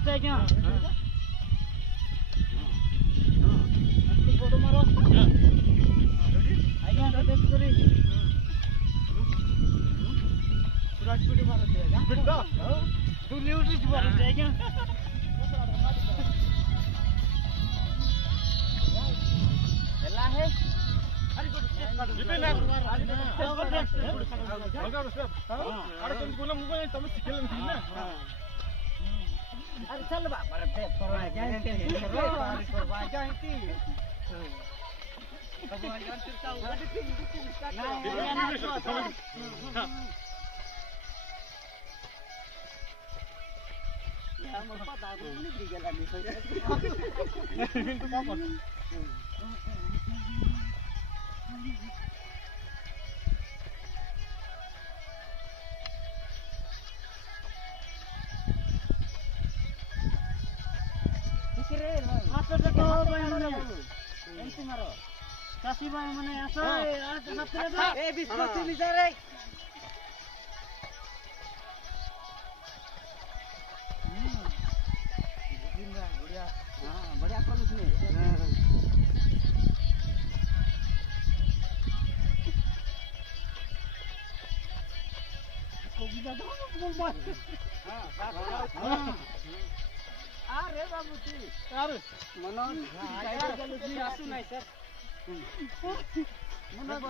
আছে আজ্ঞা বড় মারো আজ্ঞা দেখ করি পুরা ছুটি মারছে আজ্ঞা বিটটা তুই লিউটি মারছে আজ্ঞা এলা হে আরে কোট স্টেপ কাটো জিতে না আগা স্টেপ আরে তুমি বলে মুগো তুমি শিখলেন না अरे चल बाबा रे करवा जानते हैं करवा जानती भगवान जानते का उधर ना हम पता नहीं गेला नहीं तो का कर हाथ देखो भाई मारो एंटी मारो काशी भाई माने आसो आज हाथ ले ए 20 रे बढ़िया हां बढ़िया कर उसने को बिना दो हां अरे बाबू जी अरे मनोज जी आसू नाही सर मनोज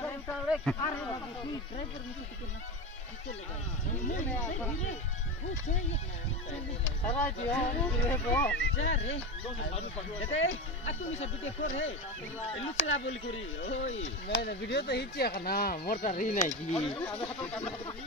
रे अरे बाबू जी ड्राइवर मुझे टिकट ना चले गए सारा दियो रे बो रे एते आतु मिसे वीडियो कर रे इल्लू चला बोल करी ओई नहीं वीडियो तो हिचे ना मोर ता री नहीं की